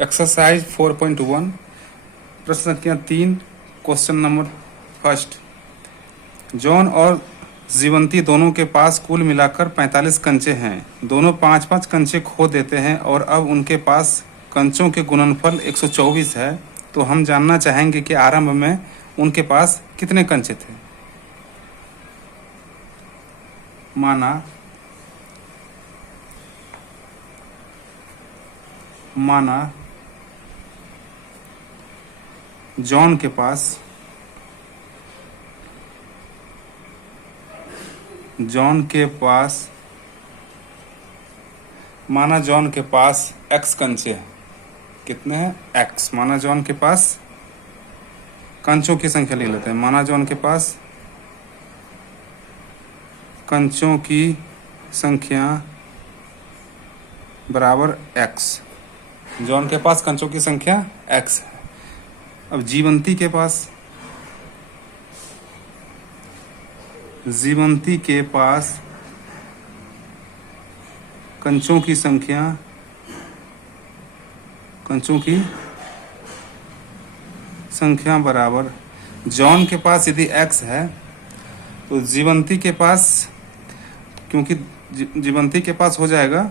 Exercise 4.1 प्रश्न संख्या 3 question number first. John और जीवंती दोनों के पास कुल मिलाकर 45 कंचे हैं। दोनों 5-5 कंचे खो देते हैं और अब उनके पास कंचों के गुणनफल 124 है। तो हम जानना चाहेंगे कि आरंभ में उनके पास कितने कंचे थे। माना जॉन के पास माना जॉन के पास x कंचे हैं। कितने हैं? x। माना जॉन के पास कंचों की संख्या लिख लेते हैं। माना जॉन के पास कंचों की संख्या बराबर x। जॉन के पास कंचों की संख्या x है। अब जीवंती के पास कंचों की संख्या बराबर जॉन के पास यदि x है तो जीवंती के पास, क्योंकि जीवंती के पास हो जाएगा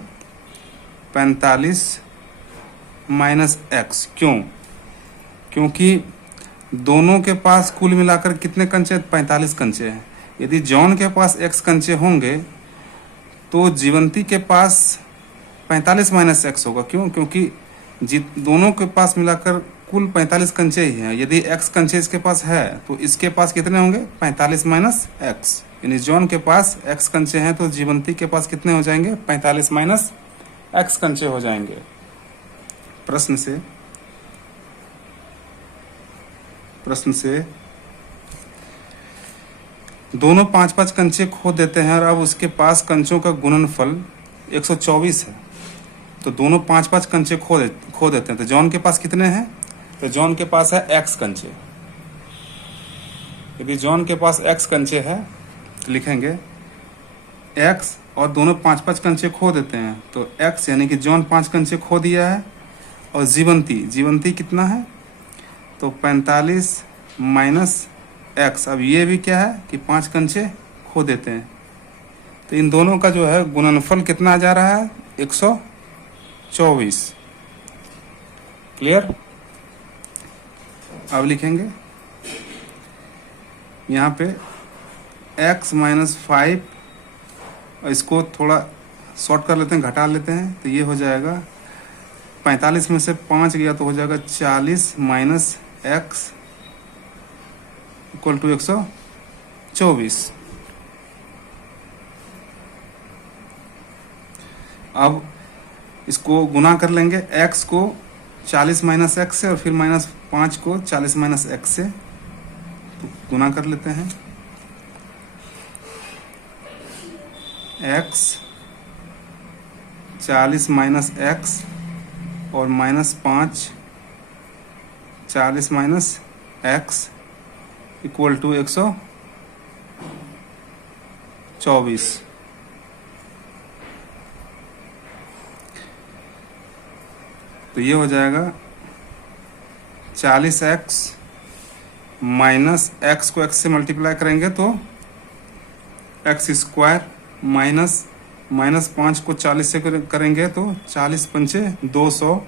45 माइनस x। क्योंकि दोनों के पास कुल मिलाकर कितने कंचे? 45 कंचे हैं। यदि जॉन के पास x कंचे होंगे तो जीवंती के पास 45 माइनस x होगा। क्योंकि दोनों के पास मिलाकर कुल 45 कंचे ही हैं। यदि x कंचे इसके पास है तो इसके पास कितने होंगे? 45 माइनस x। यानी जॉन के पास x कंचे हैं तो जीवंती के पास कितने हो जाएंगे? 45 माइनस x कंचे हो जाएंगे। प्रश्न से दोनों 5-5 कंचे खो देते हैं और अब उसके पास कंचों का गुणनफल 124 है। तो दोनों 5-5 कंचे खो देते हैं। तो जॉन के पास कितने हैं? तो जॉन के पास है x कंचे। यदि जॉन के पास x कंचे है तो लिखेंगे x, और दोनों 5-5 कंचे खो देते हैं तो x, यानी कि जॉन 5 कंचे खो दिया है। और जीवंती कितना है? तो 45 माइनस x। अब ये भी क्या है कि 5 कंचे खो देते हैं। तो इन दोनों का जो है गुणनफल कितना जा रहा है? 124। क्लियर? अब लिखेंगे यहाँ पे x माइनस 5, और इसको थोड़ा शॉर्ट कर लेते हैं, घटा लेते हैं। तो ये हो जाएगा 45 में से 5 गया तो हो जाएगा 40 माइनस x इक्वल टू 124। अब इसको गुना कर लेंगे, x को 40 माइनस x से और फिर माइनस 5 को 40 माइनस x से, तो गुना कर लेते हैं। x 40 माइनस x और minus 5 40 minus x equal to 124। तो ये हो जाएगा 40x माइनस x को x से मल्टीप्लाई करेंगे तो x स्क्वायर, माइनस 5 को 40 से करेंगे तो 40 पंचे 200,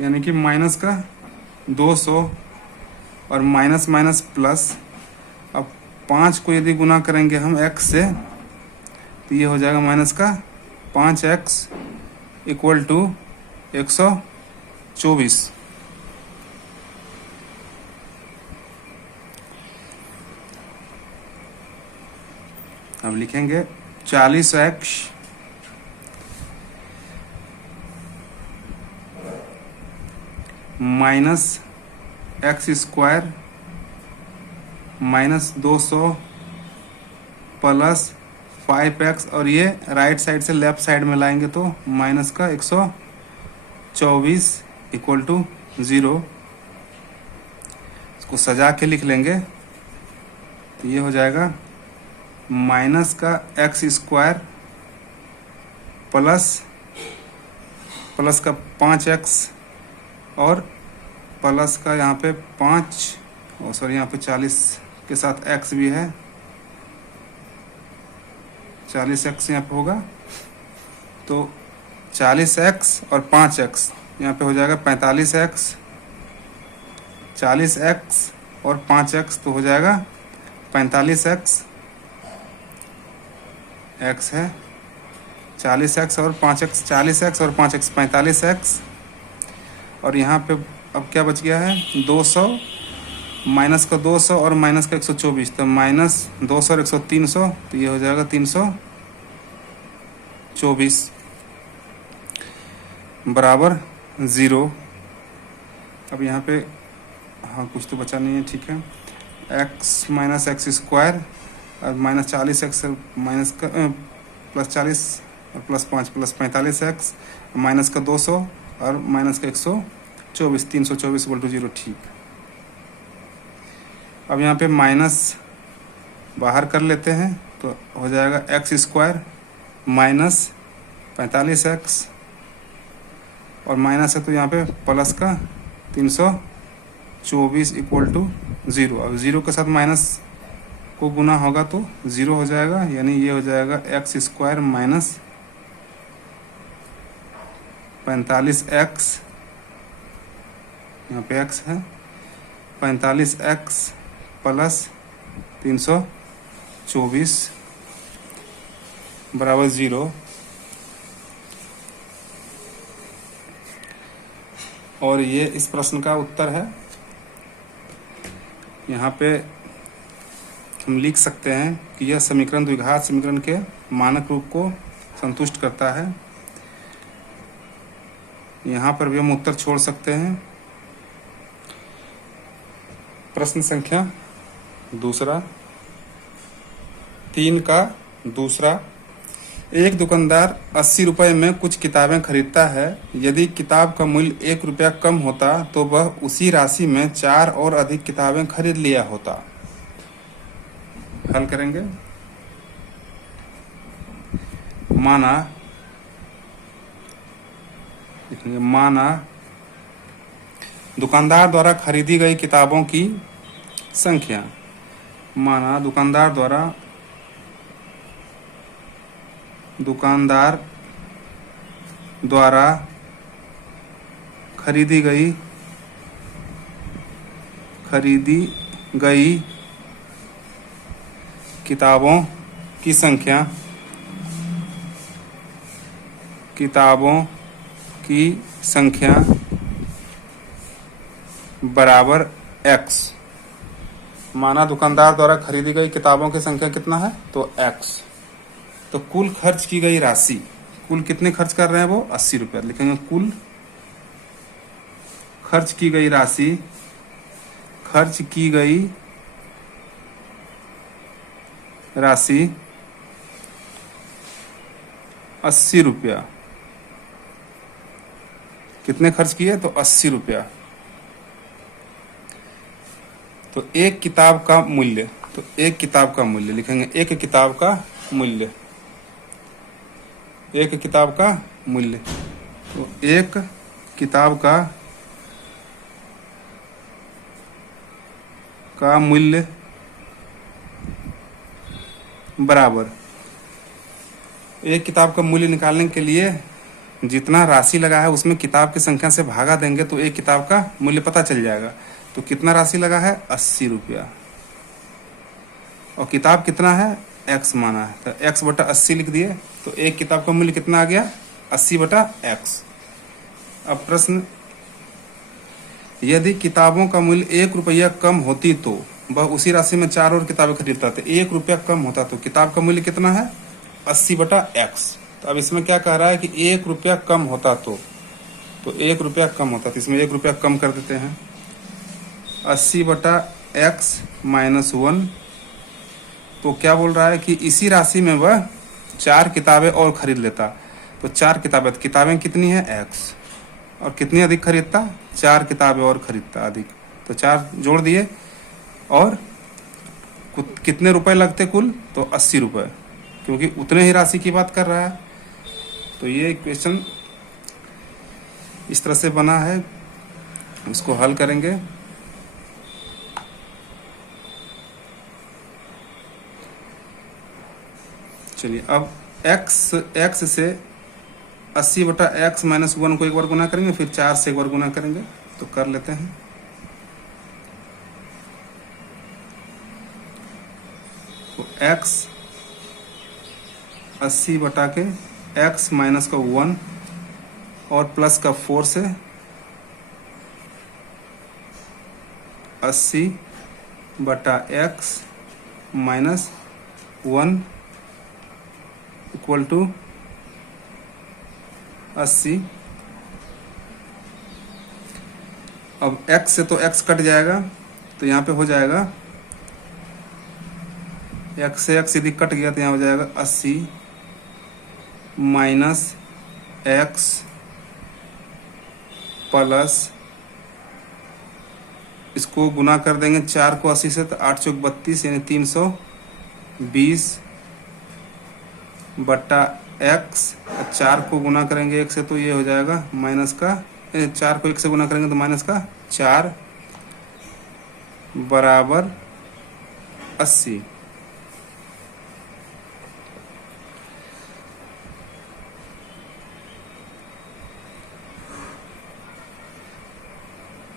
यानी कि माइनस का 200 और माइनस माइनस प्लस। अब 5 को यदि गुना करेंगे हम x से तो ये हो जाएगा माइनस का 5x इक्वल टू 124। अब लिखेंगे 40x minus x square minus 200 plus 5x, और ये राइट साइड से लेफ्ट साइड में लाएंगे तो माइनस का 124 इक्वल टू 0। इसको सजा के लिख लेंगे तो ये हो जाएगा माइनस का x स्क्वायर प्लस का 5x और प्लस का यहाँ पे 5 और सॉरी यहाँ पे 40 के साथ x भी है, 40x यहाँ पे होगा, तो 40x और 5x यहाँ पे हो जाएगा 45x, 40x और 5x तो हो जाएगा 45x, x है 40x और 5x, 40x और 5x 45x, और यहाँ पे अब क्या बच गया है 200, माइनस का 200 और माइनस का 124, तो माइनस 200 और 100 300, तो ये हो जाएगा 324 बराबर 0। अब यहाँ पे हाँ कुछ तो बचा नहीं है, ठीक है, x माइनस एक्स स्क्वायर और माइनस 40x माइनस का प्लस 40 और प्लस 5 प्लस 45x माइनस का 200 और माइनस का 124, 324 इक्वल टू 0, ठीक। अब यहाँ पे माइनस बाहर कर लेते हैं तो हो जाएगा एक्स स्क्वायर माइनस 45x और माइनस है तो यहाँ पे प्लस का 324 इक्वल टू 0। अब 0 के साथ माइनस को गुना होगा तो 0 हो जाएगा, यानी ये हो जाएगा एक्स स्क्वायर माइनस 45x, यहाँ पे x है 45x प्लस 324 बराबर 0। और ये इस प्रश्न का उत्तर है। यहाँ पे हम लिख सकते हैं कि यह समीकरण द्विघात समीकरण के मानक रूप को संतुष्ट करता है। यहाँ पर भी हम उत्तर छोड़ सकते हैं। प्रश्न संख्या दूसरा 3 का दूसरा, एक दुकानदार 80 रुपये में कुछ किताबें खरीदता है। यदि किताब का मूल्य 1 रुपया कम होता तो वह उसी राशि में 4 और अधिक किताबें खरीद लिया होता। हल करेंगे। माना दुकानदार द्वारा खरीदी गई किताबों की संख्या, माना दुकानदार द्वारा खरीदी गई किताबों की संख्या बराबर x। माना दुकानदार द्वारा खरीदी गई किताबों की संख्या कितना है तो x। तो कुल खर्च की गई राशि, कुल कितने खर्च कर रहे हैं वो 80 रुपये, लिखेंगे कुल खर्च की गई राशि, खर्च की गई राशि 80 रुपया। कितने खर्च किए तो 80 रुपया। तो एक किताब का मूल्य, तो एक किताब का मूल्य लिखेंगे, एक किताब का मूल्य, एक किताब का मूल्य। तो एक किताब का मूल्य बराबर, एक किताब का मूल्य निकालने के लिए जितना राशि लगा है उसमें किताब की संख्या से भागा देंगे तो एक किताब का मूल्य पता चल जाएगा। तो कितना राशि लगा है 80 रुपया, और किताब कितना है x माना है, तो x बटा 80 लिख दिए। तो एक किताब का मूल्य कितना आ गया 80 बटा x। अब प्रश्न, यदि किताबों का मूल्य 1 रुपया कम होती तो वह उसी राशि में 4 और किताबें खरीदता था। 1 रुपया कम होता तो किताब का मूल्य कितना है 80 बटा x। तो अब इसमें क्या कह रहा है कि 1 रुपया कम होता तो 1 रुपया कम होता, तो इसमें 1 रुपया कम कर देते हैं। 80 बटा x माइनस 1, तो क्या बोल रहा है कि इसी राशि में वह 4 किताबें और खरीद लेता। तो 4 किताबें, किताबें कितनी है x, और कितनी अधिक खरीदता 4 किताबें और खरीदता अधिक। तो 4 जोड़ दिए, और कितने रुपए लगते कुल तो 80 रुपये, क्योंकि उतने ही राशि की बात कर रहा है। तो ये क्वेश्चन इस तरह से बना है। इसको हल करेंगे। चलिए अब x से 80/x-1 को एक बार गुना करेंगे, फिर 4 से एक बार गुना करेंगे। तो कर लेते हैं। तो x 80/के x माइनस का 1 और प्लस का 4 से 80/x-1 इक्वल टू 80। अब x से तो x कट जाएगा, तो यहाँ पे हो जाएगा x से x यदि कट गया तो यहाँ हो जाएगा 80 माइनस x प्लस, इसको गुना कर देंगे 4 को 80 से, तो 8 चौक 32 यानी 320/x। 4 को गुना करेंगे 1 से तो ये हो जाएगा माइनस का 4 को 1 से गुना करेंगे तो माइनस का 4 बराबर 80।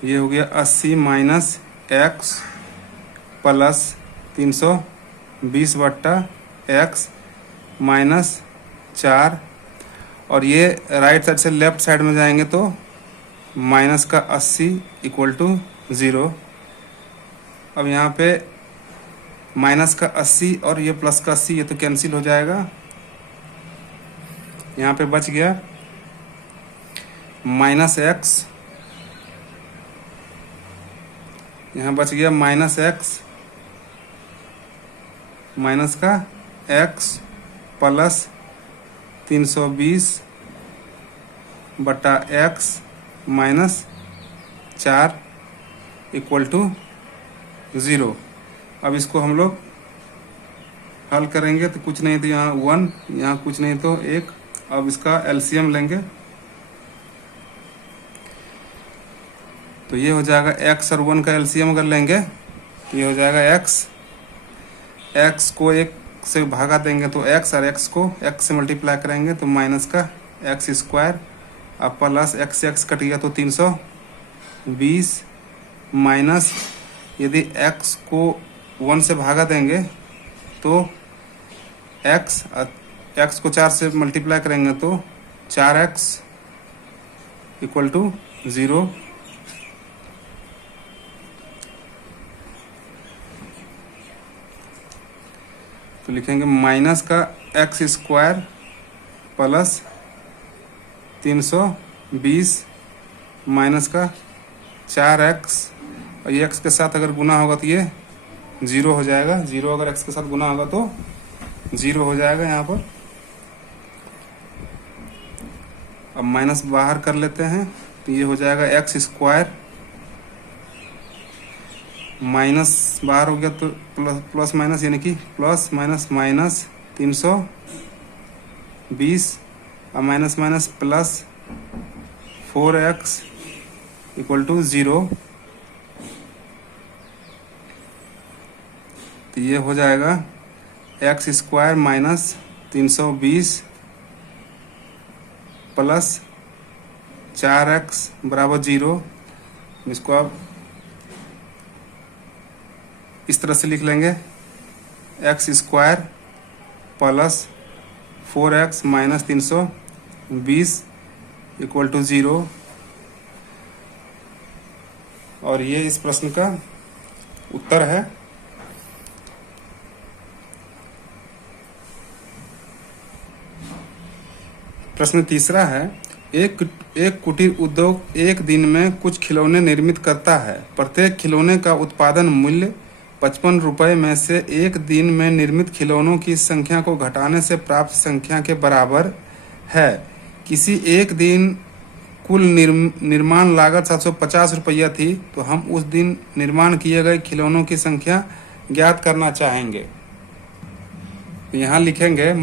ये हो गया 80 minus x plus 320/x minus 4, और ये राइट साइड से लेफ्ट साइड में जाएंगे तो माइनस का 80 इक्वल टू 0। अब यहाँ पे माइनस का 80 और ये प्लस का 80 ये तो कैंसिल हो जाएगा। यहाँ पे बच गया माइनस x, यहाँ बच गया माइनस x माइनस का x plus 320/x minus 4 equal to 0। अब इसको हम लोग हल करेंगे तो कुछ नहीं तो यहाँ 1, यहाँ कुछ नहीं तो 1। अब इसका एलसीएम लेंगे तो ये हो जाएगा x और 1 का एलसीएम अगर लेंगे तो ये हो जाएगा x को 1 से भागा देंगे तो x, और x को x से मल्टीप्लाई करेंगे तो माइनस का x², अब प्लस x से x कट गया तो 320 माइनस, यदि x को 1 से भागा देंगे तो x को 4 से मल्टीप्लाई करेंगे तो 4x इक्वल टू 0। तो लिखेंगे माइनस का x² प्लस 320 माइनस का 4x, और ये x के साथ अगर गुना होगा तो ये 0 हो जाएगा। 0 अगर x के साथ गुना होगा तो 0 हो जाएगा यहाँ पर। अब माइनस बाहर कर लेते हैं तो ये हो जाएगा x² माइनस बाहर हो गया तो प्लस माइनस यानी कि प्लस माइनस माइनस 320 और minus minus plus 4x equal to 0। तो ये हो जाएगा x² माइनस 320 प्लस 4x बराबर 0। इसको आप इस तरह से लिख लेंगे x² plus 4x minus 320 equal to 0। और ये इस प्रश्न का उत्तर है। प्रश्न तीसरा है, एक कुटीर उद्योग एक दिन में कुछ खिलौने निर्मित करता है। प्रत्येक खिलौने का उत्पादन मूल्य 55 रुपये में से एक दिन में निर्मित खिलौनों की संख्या को घटाने से प्राप्त संख्या के बराबर है। किसी एक दिन कुल निर्माण लागत 750 रुपया थी, तो हम उस दिन निर्माण किए गए खिलौनों की संख्या ज्ञात करना चाहेंगे। यहाँ लिखेंगे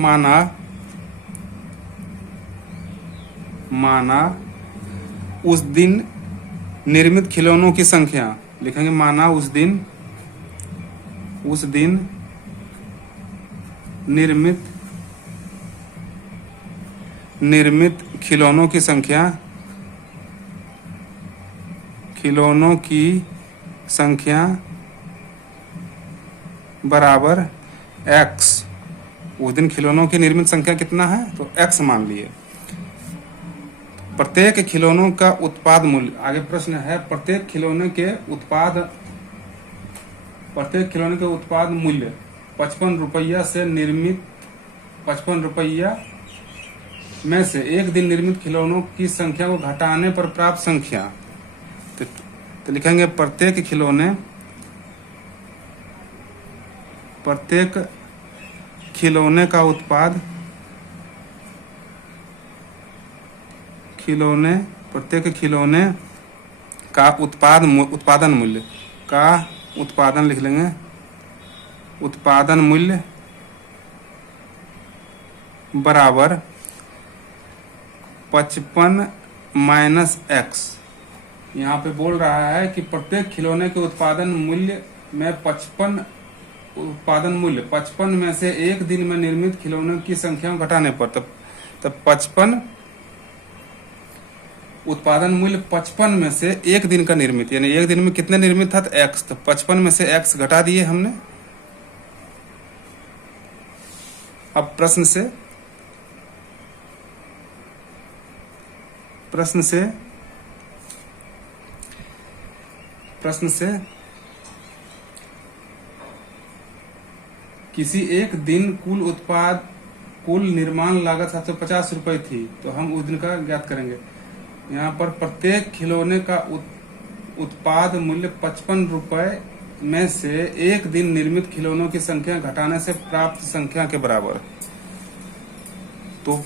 माना उस दिन निर्मित खिलौनों की संख्या लिखेंगे। माना उस दिन निर्मित खिलौनों की संख्या बराबर x। उस दिन खिलौनों की निर्मित संख्या कितना है, तो x मान लिए। प्रत्येक खिलौनों का उत्पाद मूल्य, आगे प्रश्न है, प्रत्येक खिलौने के उत्पाद मूल्य 55 रुपया से निर्मित 55 रुपया में से एक दिन निर्मित खिलौनों की संख्या को घटाने पर प्राप्त संख्या। तो लिखेंगे प्रत्येक खिलौने का उत्पाद प्रत्येक खिलौने का उत्पादन मूल्य का उत्पादन लिख लेंगे। उत्पादन मूल्य बराबर 55 माइनस x। यहाँ पे बोल रहा है कि प्रत्येक खिलौने के उत्पादन मूल्य में 55 में से एक दिन में निर्मित खिलौनों की संख्या घटाने पर, तब 55 उत्पादन मूल्य 55 में से एक दिन का निर्मित, यानी एक दिन में कितने निर्मित था, तो x। तो 55 में से x घटा दिए हमने। अब प्रश्न से किसी एक दिन कुल निर्माण लागत 750 रुपए थी, तो हम उस दिन का ज्ञात करेंगे। यहाँ पर प्रत्येक खिलौने का उत्पाद मूल्य 55 रुपए में से एक दिन निर्मित खिलौनों की संख्या घटाने से प्राप्त संख्या के बराबर। तो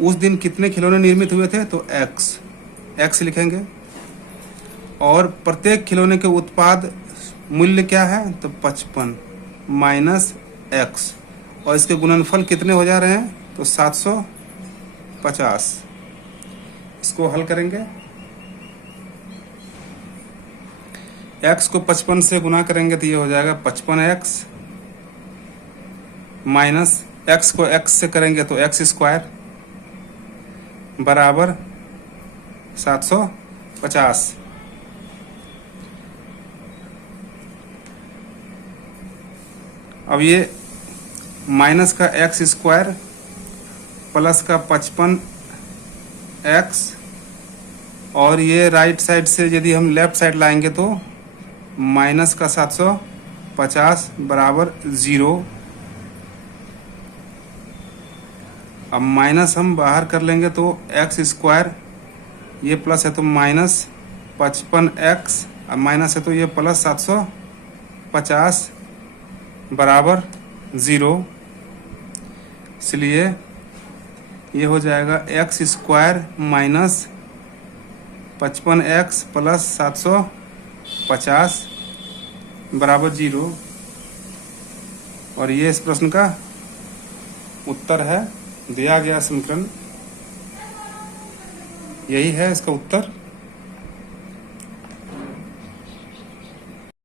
उस दिन कितने खिलौने निर्मित हुए थे, तो x लिखेंगे। और प्रत्येक खिलौने के उत्पाद मूल्य क्या है, तो 55 माइनस x, और इसके गुणनफल कितने हो जा रहे हैं, तो 750। इसको हल करेंगे। x को 55 से गुना करेंगे तो ये हो जाएगा 55x, माइनस x को x से करेंगे तो x स्क्वायर बराबर 750। अब ये माइनस का x स्क्वायर प्लस का 55x, और ये राइट साइड से यदि हम लेफ्ट साइड लाएंगे तो माइनस का 750 बराबर 0। अब माइनस हम बाहर कर लेंगे तो x स्क्वायर, ये प्लस है तो माइनस 55x, अब माइनस है तो ये प्लस 750 बराबर 0। इसलिए ये हो जाएगा x square minus 55x plus 750 बराबर 0। और ये इस प्रश्न का उत्तर है। दिया गया समीकरण यही है इसका उत्तर।